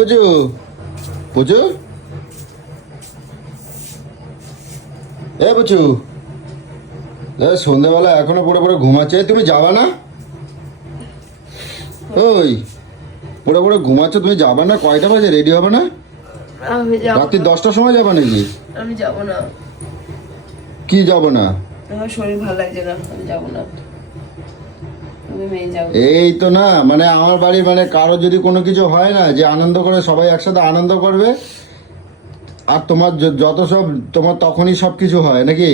বুঝু বুঝু বুঝু সন্ধ্যাবেলা এখনো পড়ে পড়ে ঘুমাচ্ছে। তুমি যাবা না? ওই পড়ে পড়ে ঘুমাচ্ছ, তুমি যাবা না? কয়টা বাজে? রেডি হবে না? আমি যাব রাত্রি 10টার সময় যাবা নাকি? আমি যাব না। কি যাব না? আমার শরীর ভালো লাগছে না, আমি যাব না। তুমি মেয়ে যাও। এই তো না, মানে আমার বাড়ি মানে কারো যদি কোনো কিছু হয় না, যে আনন্দ করে সবাই একসাথে আনন্দ করবে, আর তোমার যত সব তোমার তখনই সব কিছু হয় নাকি?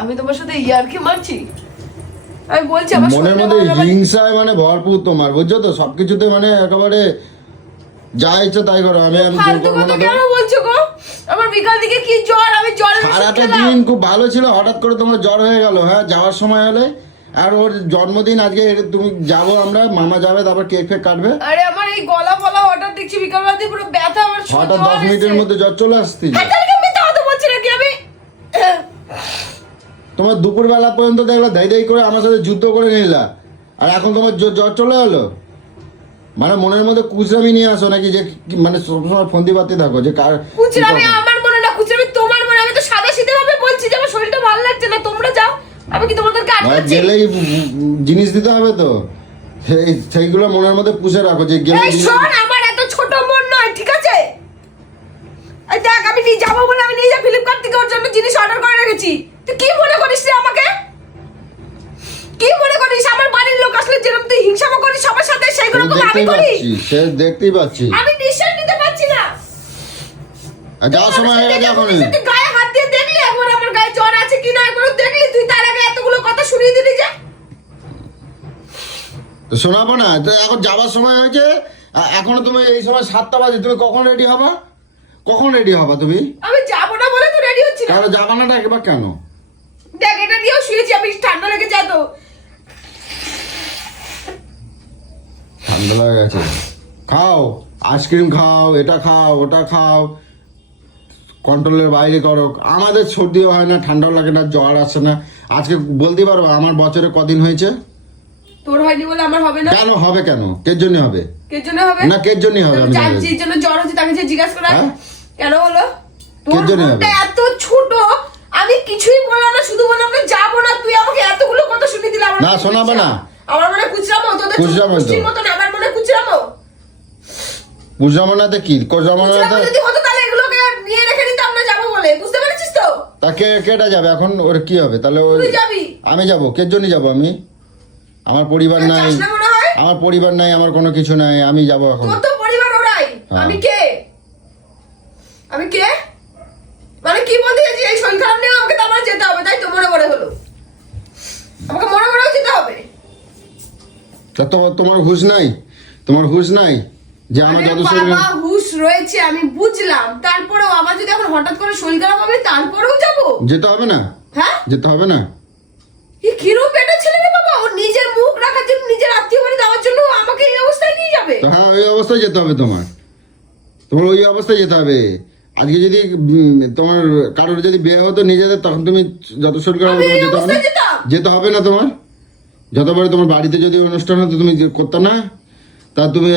আমি তোমার সাথে ইয়ার্কি মারছি? আমি বলছি আমার মনের মধ্যে হিংসায় মানে ভরপুর তোমার, বুঝছো তো? সবকিছুতে মানে একেবারে যা ইচ্ছা তাই করো। আমি ফালতু কথা কেন বলছো গো? আমার বিকাল দিকে কি জ্বর, আমি জ্বরের ওষুধ সারাটা খেলাম। দিন খুব ভালো ছিল, হঠাৎ করে তোমার জ্বর হয়ে গেল। হ্যাঁ, যাওয়ার সময় হলে, আর ওর জন্মদিন আজকে, তুমি যাবো, আমরা মামা যাবে, তারপর কেক ফেক কাটবে। আরে আমার এই গলা ফলা হঠাৎ দেখছি বিকালবেলা দিয়ে পুরো ব্যথা, আমার হঠাৎ 10 মিনিটের মধ্যে জ্বর চলে আসতে। বলছি নাকি আমি? তোমার দুপুরবেলা পর্যন্ত দেখলা ধাই ধাই করে আমার সাথে যুদ্ধ করে নিলা, আর এখন তোমার জ্বর চলে গেলো। মানে মনের মধ্যে কুচরামি নিয়ে আসো নাকি, যে মানে সবসময় ফন্দি পাতি থাকো যে কার কুচরামি আমার মনে না, কুচরামি তোমার মনে। আমি তো সাদা সিধে ভাবে বলছি যে আমার শরীরটা ভালো লাগছে না, তোমরা যাও। আমি কি তোমাদেরকে আটকাচ্ছি? গেলেই জিনিস দিতে হবে তো, সেইগুলো মনের মধ্যে পুষে রাখো যে গেলে। এই শোন, আমার এত ছোট মন নয়, ঠিক আছে? এই দেখ, আমি নিয়ে যাবো বলে আমি নিজে ফ্লিপকার্ট থেকে ওর জন্য জিনিস অর্ডার করে রেখেছি। তুই কি মনে করিস রে আমাকে? কি মনে করিস আমার বাড়ির লোক আসলে যেরকম তুই হিংসা করিস সবার সাথে, সেগুলো তো আমি করি? সে দেখতেই পাচ্ছি। আমি নিঃশ্বাস নিতে পারছি না। যাওয়ার সময় হয়ে গেছে এখন। তুই গায়ে হাত দিয়ে দেখলি একবার আমার গায়ে জ্বর আছে কিনা, এগুলো দেখলি তুই? তার আগে এতগুলো কথা শুনিয়ে দিলি যে। শোনাবো না তো? এখন যাওয়ার সময় হয়েছে, এখনো তুমি এই সময় 7টা বাজে, তুমি কখন রেডি হবা? কখন রেডি হবা তুমি? আমি যাবো না বলে তো রেডি হচ্ছি না। তাহলে যাবা না একবার কেন? দেখ, এটা নিয়েও শুয়েছি আমি, ঠান্ডা লেগে যায় তো। ঠান্ডা লাগে গেছে, খাও আইসক্রিম, খাও এটা খাও ওটা খাও, কন্ট্রোলের বাইরে করো। আমাদের সর্দিও হয় না, ঠান্ডাও লাগে না, জ্বর আসে না। আজকে বলতে পারো আমার বছরে কদিন হয়েছে? তোর হয়নি বলে আমার হবে না? কেন হবে? কেন কের জন্য হবে? কে জন্য হবে না, কের জন্য হবে? আমি যার যে জন্য জ্বর হচ্ছে তাকে যে জিজ্ঞাসা করা। হ্যাঁ? কেন হলো? তোর কের জন্য হবে? মনটা এত ছোট, আমি কিছুই বললাম না, শুধু বললাম যে যাবো না। তুই আমাকে এতগুলো কথা শুনিয়ে দিলি। আমার না, শোনাবে না। আমার মনে কুচরামো, তোদের কুচরামো তো। কুচির মতন আমার মনে কুচরামো। বুঝলাম না তো কি কোজামো না কুচরামো যদি হতো তাহলে এগুলোকে নিয়ে রেখে দিতাম না, যাবো বলে। বুঝতে পেরেছিস তো? তাকে কেটা যাবে এখন? ওর কি হবে তাহলে? তুই যাবি? আমি যাব? কের জন্য যাব আমি? আমার পরিবার নাই, যাস না মনে হয়? আমার পরিবার নাই, আমার কোনো কিছু নাই, আমি যাব এখন। তোর তো পরিবার ওরাই। হ্যাঁ। আমি কে? আমি কে? মানে কি বলতে চাইছিস? এই শরীর খারাপ নিয়ে আমাকে তারপরে যেতে হবে, তাই তো? মনে মনে হলো আমাকে মনে মনেও যেতে হবে? তা তোমার হুঁশ নাই? তোমার হুঁশ নাই যে আমার আরে যত শরীর? বাবা, হুঁশ রয়েছে, আমি বুঝলাম। তারপরেও আমার যদি এখন হঠাৎ করে শরীর খারাপ হবে, তারপরেও যাবো? যেতে হবে না? হ্যাঁ, যেতে হবে না? এই কিরম পেটা ছেলে রে বাবা! ও নিজের মুখ রাখার জন্য, নিজের আত্মীয় বাড়ি দেওয়ার জন্য আমাকে এই অবস্থায় নিয়ে যাবে? তো হ্যাঁ, ওই অবস্থায় যেতে হবে তোমার ওই অবস্থায় যেতে হবে। আজকে যদি তোমার কারোর যদি বিয়ে হতো নিজেদের, তখন তুমি যত শরীর খারাপ আমি হবে এই যেতে হবে না? অবস্থায় যেতাম? যেতে হবে না তোমার? যতবার তোমার বাড়িতে যদি অনুষ্ঠান হতো তুমি করতে না? তা তুমি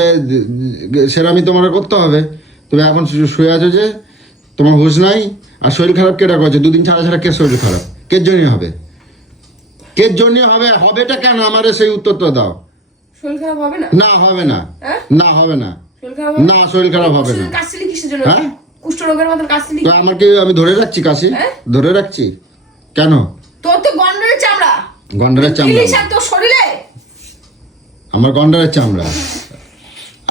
সেরামি তোমার করতে হবে। তুমি এখন শুয়ে আছো যে তোমার হুঁশ নাই, আর শরীর খারাপ কেটা করছে? দুদিন ছাড়া ছাড়া কে শরীর খারাপ? কের জন্য হবে? কের জন্য হবে? হবেটা কেন? আমারে সেই উত্তরটা দাও। শরীর খারাপ হবে না? না, হবে না। হ্যাঁ? না, হবে না। শরীর খারাপ হবে না, শরীর খারাপ হবে না। কাশিলি কিসের জন্য? হ্যাঁ? কুষ্ঠ রোগের মতন কাশিলি? তো আমার কি আমি ধরে রাখছি কাশি? হ্যাঁ? ধরে রাখছি কেন? তোর তো গন্ডরের চামড়া। গন্ডারের চামড়া? ইলিশ আর তোর শরীরে? আমার গন্ডারের চামড়া।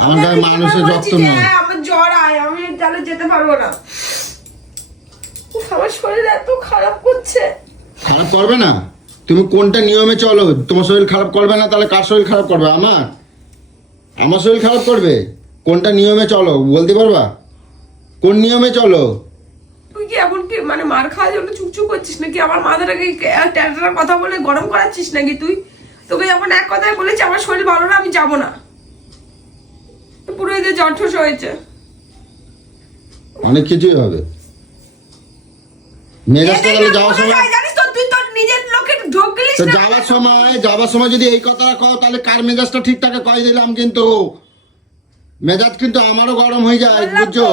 আমার গায়ে মানুষের রক্ত নেই। আমার জ্বর আয়, আমি তাহলে যেতে পারবো না। উফ, আমার শরীর এত খারাপ করছে। খারাপ করবে না? তুমি কোনটা নিয়মে চলো? তোমার শরীর খারাপ করবে না, তাহলে কার শরীর খারাপ করবে? আমার শরীর খারাপ করবে? কোনটা নিয়মে চলো বলতে পারবা? কোন নিয়মে চলো? তুই কি এখন কি মানে মার খাওয়ার জন্য চুপচুপ করছিস নাকি? আমার মাথাটাকে ট্যাটার কথা বলে গরম করাচ্ছিস নাকি তুই? তোকে যখন এক কথায় বলেছি আমার শরীর ভালো না, আমি যাবো না, পুরো এদের জ্বর ঠোস হয়েছে। অনেক কিছুই হবে। মেজাজটা তাহলে যাওয়ার সময়, জানিস তো, তুই তোর নিজের লোকের ঢোক গেলিস তো না। যাওয়ার সময় যদি এই কথা কও, তাহলে কার মেজাজটা ঠিক থাকে কয়ে দিলাম কিন্তু। মেজাজ কিন্তু আমারও গরম হয়ে যায়, বললাম বুঝছো? তো,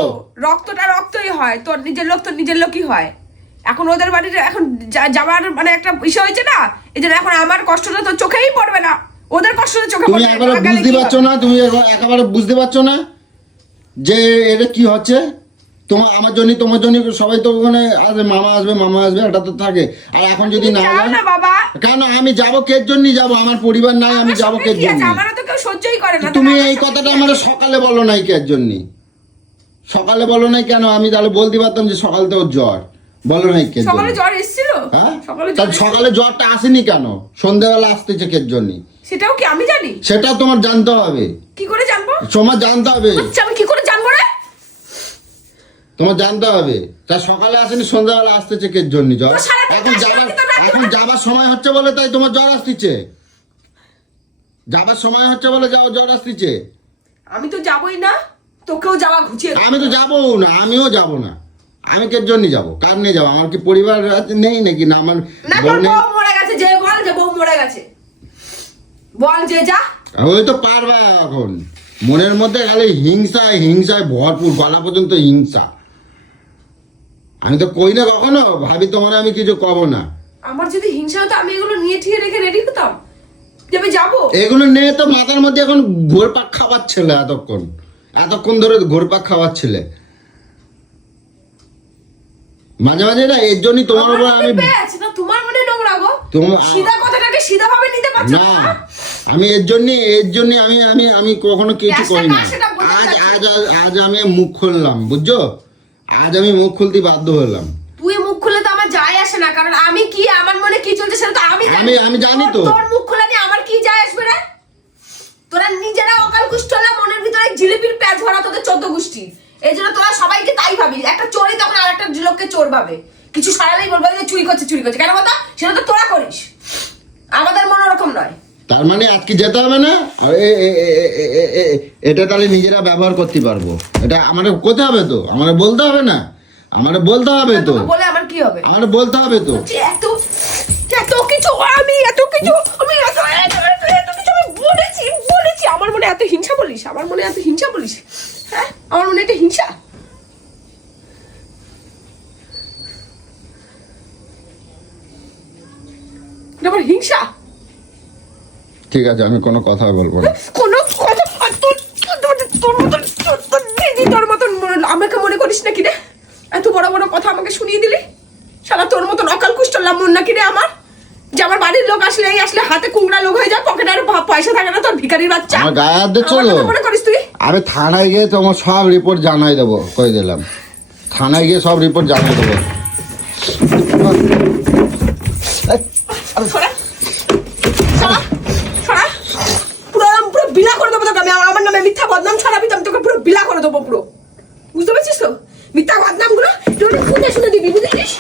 রক্তটা রক্তই হয়, তোর নিজের লোক তো নিজের লোকই হয়। এখন ওদের বাড়িতে এখন যাওয়ার মানে একটা বিষয় হয়েছে না, এই জন্য এখন আমার কষ্টটা তো চোখেই পড়বে না, ওদের কষ্টটা চোখে তুমি পড়বে। একবারে না গেলে বুঝতে কি পারছো হবে? না, তুমি একেবারে বুঝতে পারছো না যে এটা কি হচ্ছে। আমার জন্য তোমার জন্য সবাই তো ওখানে আসবে, মামা আসবে, এটা তো থাকে। আর এখন যদি তুমি না যাও যায়, না বাবা, কেন আমি যাবো কের জন্য যাবো? আমার পরিবার নাই, আমি আমার যাবো সঙ্গে কের কি আছে? জন্য? আমারও তো কেউ সহ্যই করে না। তুমি তাহলে আমার এই সঙ্গে কথাটা কি আমার আছে? সকালে বলো নাই কের জন্য? সকালে বলো নাই কেন? আমি তাহলে বলতে পারতাম যে সকাল তো ওর জ্বর, বলো নাই কের সকালে জন্য? জ্বর এসেছিল, হ্যাঁ, সকালে জ্বর তাহলে সকালে জ্বরটা আসেনি কেন? সন্ধ্যাবেলা আসতেছে কের জন্য? সেটাও কি আমি জানি? সেটা তোমার জানতে হবে, কি করে জানবো? তোমার জানতে হবে, আচ্ছা আমি কি করে জানবো রে? তোমার জানতে হবে। তা সকালে আসেনি, সন্ধ্যাবেলা আসতেছে কের জন্য জ্বর? তো সারাদিন এখন কাজ যাবার করতে তো রাখি এখন না। যাবার সময় হচ্ছে বলে তাই তোমার জ্বর আসতেছে। যাবার সময় হচ্ছে বলে যাও জ্বর আসতেছে। আমি তো যাবোই না, তোকেও যাওয়া ঘুচিয়ে দেবো। আমি তো যাবো না, আমিও যাব না। আমি কের জন্য যাবো? কার নিয়ে যাবো? আমার কি পরিবার নেই নাকি? না আমার না বউ তোর নেই? বউ মরে গেছে, যে বল যে বউ মরে গেছে, বল যে যা। ওই তো পারবা এখন। মনের মধ্যে খালি হিংসায় ভরপুর, গলা পর্যন্ত হিংসা। আমি তো কই না কখনো, ভাবি তোমার আমি কিছু কব না। আমার যদি হিংসা হতো আমি এগুলো নিয়ে ঠিয়ে রেখে রেডি হতাম যে আমি যাবো। এগুলো নিয়ে তো মাথার মধ্যে এখন ঘোরপাক খাবার ছেলে, এতক্ষণ ধরে ঘোরপাক খাবার ছেলে। মাঝে মাঝে না এর জন্যই তোমার আমার উপর মনে আমি প্যাচ না, তোমার মনে নোংরা গো। তোমার- সিধা কথাটাকে সিধা ভাবে নিতে পারছো না, না? আমি এর জন্য আমি আমি আমি কখনো কিছু গ্যাসটা করি না। কার সেটা বোঝা আজ যাচ্ছে। আজ আজ আজ আমি মুখ খুললাম, বুঝছো? আজ আমি মুখ খুলতে বাধ্য হলাম। তুই মুখ খুলে তো আমার যায় আসে না, কারণ আমি কি আমার মনে কি চলছে সেটা তো আমি জানি। আমি জানি তো। তোর মুখ খোলা নিয়ে আমার কি যায় আসবে রে? তোরা নিজেরা অকাল কুষ্ঠলা, মনের ভিতরে জিলিপির প্যাচ ভরা তোদের 14 গোষ্ঠী। এই জন্য তোরা সবাইকে তাই ভাবি, একটা চোরই তখন আর একটা লোককে চোর ভাবে। কিছু সারালেই বলবো যে চুরি করছে কেন বলতো? সেটা তো তোরা করিস, আমাদের মনোরকম নয়। তার মানে আজকে যেতে হবে না? আর এটা তাহলে নিজেরা ব্যবহার করতে পারবো। এটা আমাদের করতে হবে তো, আমাদের বলতে হবে না? আমাদের বলতে হবে তো, তোকে বলে আমার কি হবে? আমাদের বলতে হবে তো। যে এত এত কিছু আমি এত কিছু আমি বলেছি আমার মনে এত হিংসা বলিস? আমার মনে এত হিংসা বলিস? হ্যাঁ, আমার মনে এটা হিংসা? এটা আমার হিংসা? ঠিক আছে, আমি কোনো কথা বলবো না। কোনো কথা তোর মতন আমাকে মনে করিস নাকি রে? এত বড় বড় কথা আমাকে শুনিয়ে দিলি। শালা তোর মতন অকাল কুষ্ঠলাম মন নাকি রে আমার, যে আমার বাড়ির লোক আসলে হাতে কুংড়া লোক হয়ে যায়, পকেটে আর পয়সা থাকে না, তোর ভিখারির বাচ্চা। আমার গায়ে হাত দিচ্ছ আমার তো? কথা মনে করিস তুই? আমি থানায় গিয়ে তোমার সব রিপোর্ট জানাই দেবো, কই দিলাম। থানায় গিয়ে সব রিপোর্ট জানাই দেবো। সরা সরা সরা, পুরো বিলা করে দেবো তোকে আমি। আমার নামে মিথ্যা বদনাম ছড়াবি তো আমি তোকে পুরো বিলা করে দেবো পুরো, বুঝতে পারছিস তো? মিথ্যা বদনাম গুলো বুঝে শুনে দিবি, বুঝেছিস?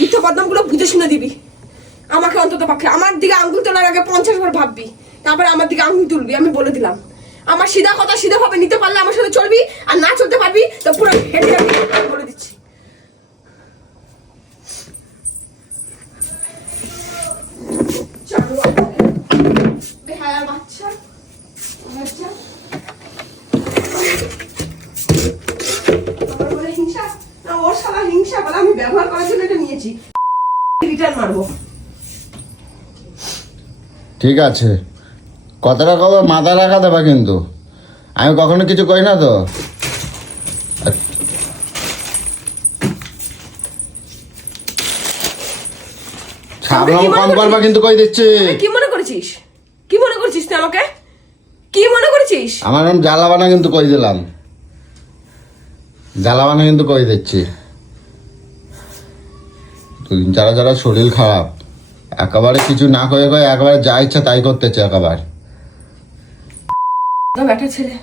মিথ্যা বদনাম গুলো বুঝে শুনে দিবি। আমাকে অন্তত পক্ষে আমার দিকে আঙ্গুল তোলার আগে 50 বার ভাববি, তারপরে আমার দিকে আঙ্গুল তুলবি। আমি বলে দিলাম, আমার সিধা কথা সিধা ভাবে নিতে পারলে আমার সাথে চলবি, আর না চলতে পারবি তো পুরো হেঁটে যাবি, বলে দিচ্ছি। চলো বেহায়া বাচ্চা বাচ্চা। আমার বলে হিংসা না, ওর সারা হিংসা বলে আমি ব্যবহার করার জন্য এটা নিয়েছি, রিটার্ন মারবো। ঠিক আছে, কথাটা কবে মাথা রাখা দেবা কিন্তু। আমি কখনো কিছু করি না তো। ছাবলাম কম করবা কিন্তু, কই দিচ্ছি। কি মনে করেছিস? কি মনে করছিস তুই আমাকে? কি মনে করেছিস? আমার নাম জ্বালাবানা কিন্তু কই দিলাম, জ্বালাবানা কিন্তু কই দিচ্ছি। দুদিন যারা শরীর খারাপ, একেবারে কিছু না করে একেবারে যা ইচ্ছা তাই করতেছে একেবারে। ব্যাটা ছেলে